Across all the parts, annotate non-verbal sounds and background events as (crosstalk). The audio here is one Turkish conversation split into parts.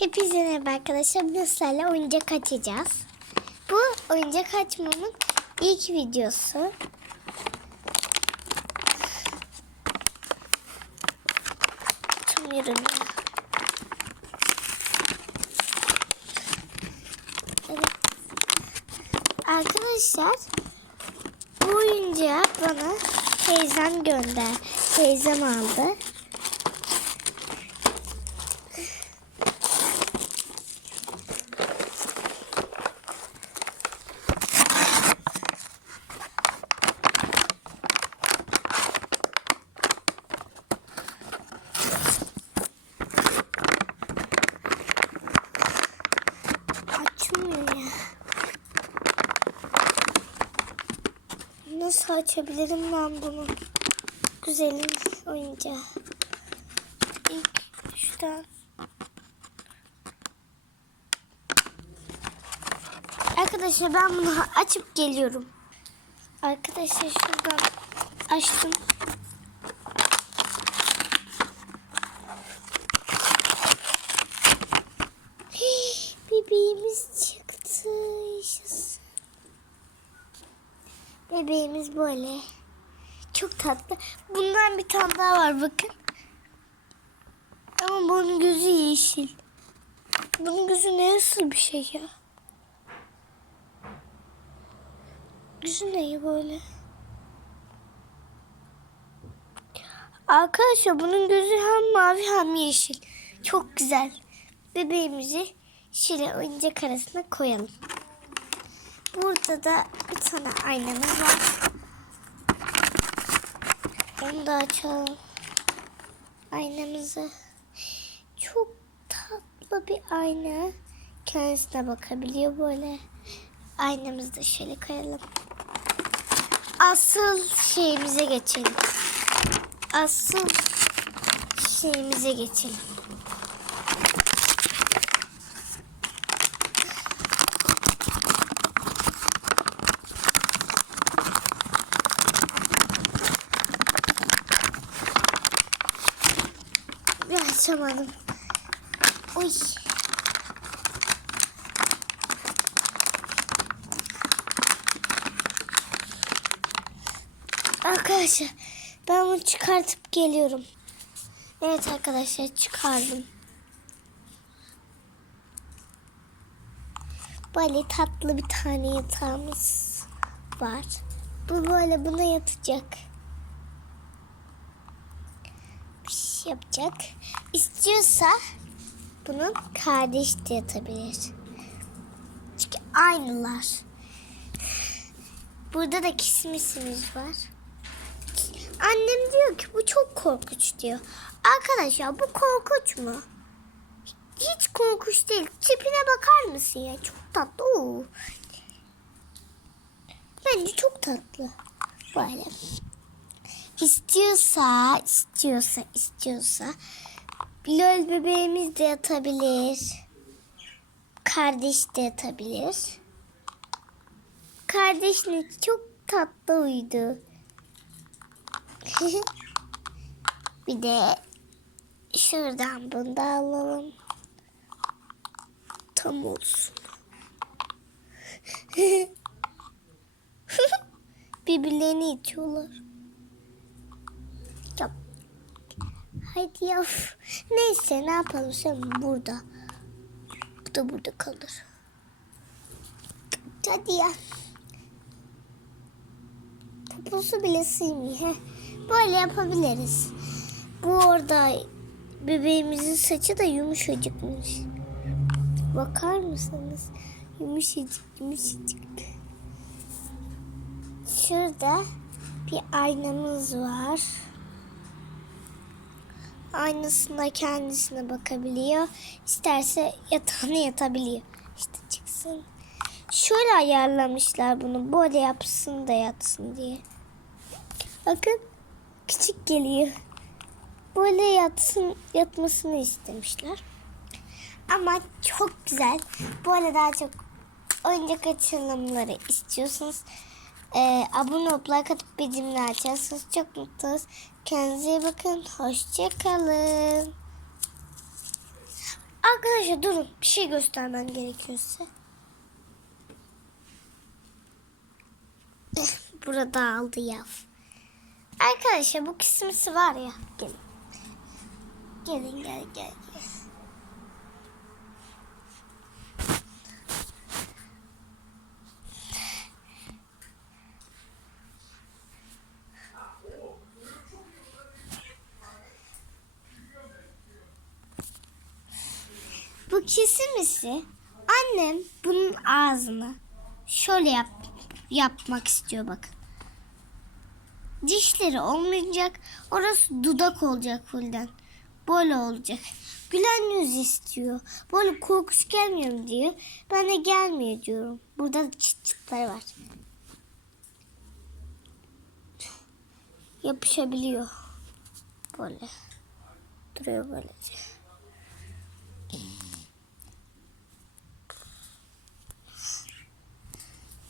Hepinize merhaba arkadaşlar. Bugün sizlerle oyuncak açacağız. Bu oyuncak açmamın ilk videosu. Açamıyorum ya. Evet. Arkadaşlar bu oyuncağı bana teyzem gönder. Teyzem aldı. Açılmıyor ya. Nasıl açabilirim ben bunu? Güzelim oyuncağı. İlk şuradan. Arkadaşlar ben bunu açıp geliyorum. Arkadaşlar şuradan açtım. Hii, Bebeğimiz Bebeğimiz böyle. Çok tatlı. Bundan bir tane daha var bakın. Ama bunun gözü yeşil. Bunun gözü ne nasıl bir şey ya? Gözü ne böyle? Arkadaşlar bunun gözü hem mavi hem yeşil. Çok güzel. Bebeğimizi şöyle oyuncak arasına koyalım. Burada da bir tane aynamız var. Onu da açalım. Aynamızı. Çok tatlı bir ayna. Kendisine bakabiliyor böyle. Aynamızı da şöyle koyalım. Asıl şeyimize geçelim. Asıl şeyimize geçelim. Bir açamadım. Oy. Arkadaşlar ben bunu çıkartıp geliyorum. Evet arkadaşlar çıkardım. Böyle tatlı bir tane yatağımız var. Bu böyle buna yatacak. bir şey yapacak. İstiyorsa bunun kardeş de yatabilir. Çünkü aynılar. Burada da kismisimiz var. Annem diyor ki bu çok korkunç diyor. Arkadaşlar bu korkunç mu? Hiç korkunç değil. Tipine bakar mısın ya? Çok tatlı. Oo. Bence çok tatlı. Böyle. İstiyorsa, istiyorsa, istiyorsa lol bebeğimiz de yatabilir. Kardeş de yatabilir. Kardeşine çok tatlı uydu. (laughs) Bir de şuradan bunu da alalım. Tam olsun. (laughs) Birbirlerini itiyorlar. Yap. Haydi ya. Neyse ne yapalım sen burada. Bu da burada kalır. Hadi ya. Poposu bile sığmıyor. Böyle yapabiliriz. Bu orada bebeğimizin saçı da yumuşacıkmış. Bakar mısınız? Yumuşacık yumuşacık. Şurada bir aynamız var. Aynasında kendisine bakabiliyor. İsterse yatağına (laughs) yatabiliyor. İşte çıksın. Şöyle ayarlamışlar bunu. Böyle yapsın da yatsın diye. Bakın küçük geliyor. Böyle yatsın yatmasını istemişler. Ama çok güzel. Böyle daha çok oyuncak açılımları istiyorsanız e, abone olup like atıp bildirimleri açarsanız çok mutluyuz. Kendinize iyi bakın. Hoşçakalın. Arkadaşlar durun bir şey göstermem gerekiyor size. (laughs) Burada aldı yav. Arkadaşlar bu kısmısı var ya. Gelin. Gelin gel gel gel. Bu kesimisi annem bunun ağzını şöyle yap, yapmak istiyor bakın. Dişleri olmayacak. Orası dudak olacak fulden. Böyle olacak. Gülen yüz istiyor. Böyle korkusu gelmiyor diyor. Ben de gelmiyor diyorum. Burada da çıt çıtlar var. Yapışabiliyor. Böyle. Duruyor böylece.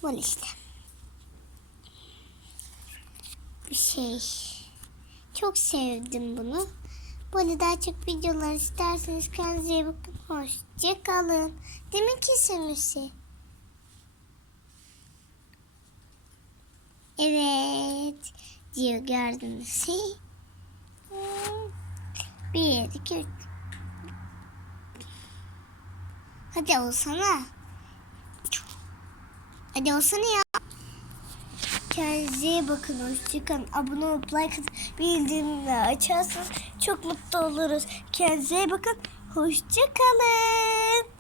Böyle işte. Şey. Çok sevdim bunu. Böyle daha çok videolar isterseniz kendinize iyi bakın. Hoşça kalın. Değil mi kesilmişi? Evet. Diyor gördünüz. (laughs) Bir, iki, üç. Hadi olsana. Hadi olsana ya. Kendinize bakın. Hoşçakalın. Abone olup like atıp bildirimleri açarsanız çok mutlu oluruz. Kendinize bakın. Hoşçakalın.